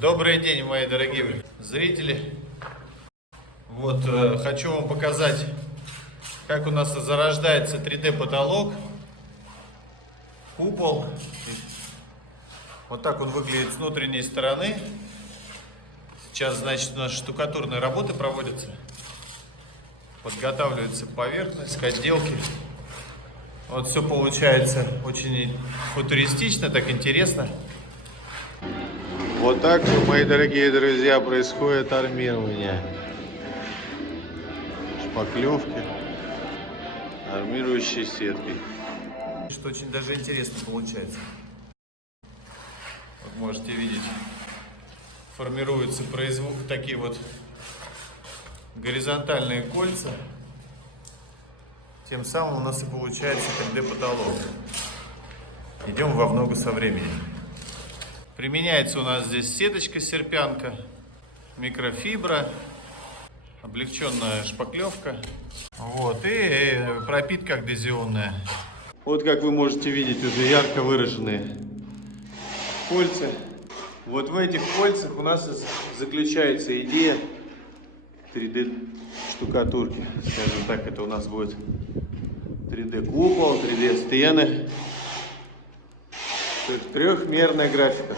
Добрый день, мои дорогие зрители. Вот хочу вам показать, как у нас зарождается 3D потолок, купол. Вот так он выглядит с внутренней стороны. Сейчас, значит, у нас штукатурные работы проводятся. Подготавливается поверхность, отделки. Вот все получается очень футуристично, так интересно. Вот так, мои дорогие друзья, происходит армирование. Шпаклевки, армирующей сеткой. Что очень даже интересно получается. Вот можете видеть, формируются такие вот горизонтальные кольца. Тем самым у нас и получается 3D потолок. Идем во много со временем. Применяется у нас здесь сеточка, серпянка, микрофибра, облегченная шпаклевка. Вот, и пропитка адгезионная. Вот как вы можете видеть, уже ярко выраженные кольца. Вот в этих кольцах у нас заключается идея 3D штукатурки. Скажем так, это у нас будет 3D купол, 3D стены. То есть трехмерная графика.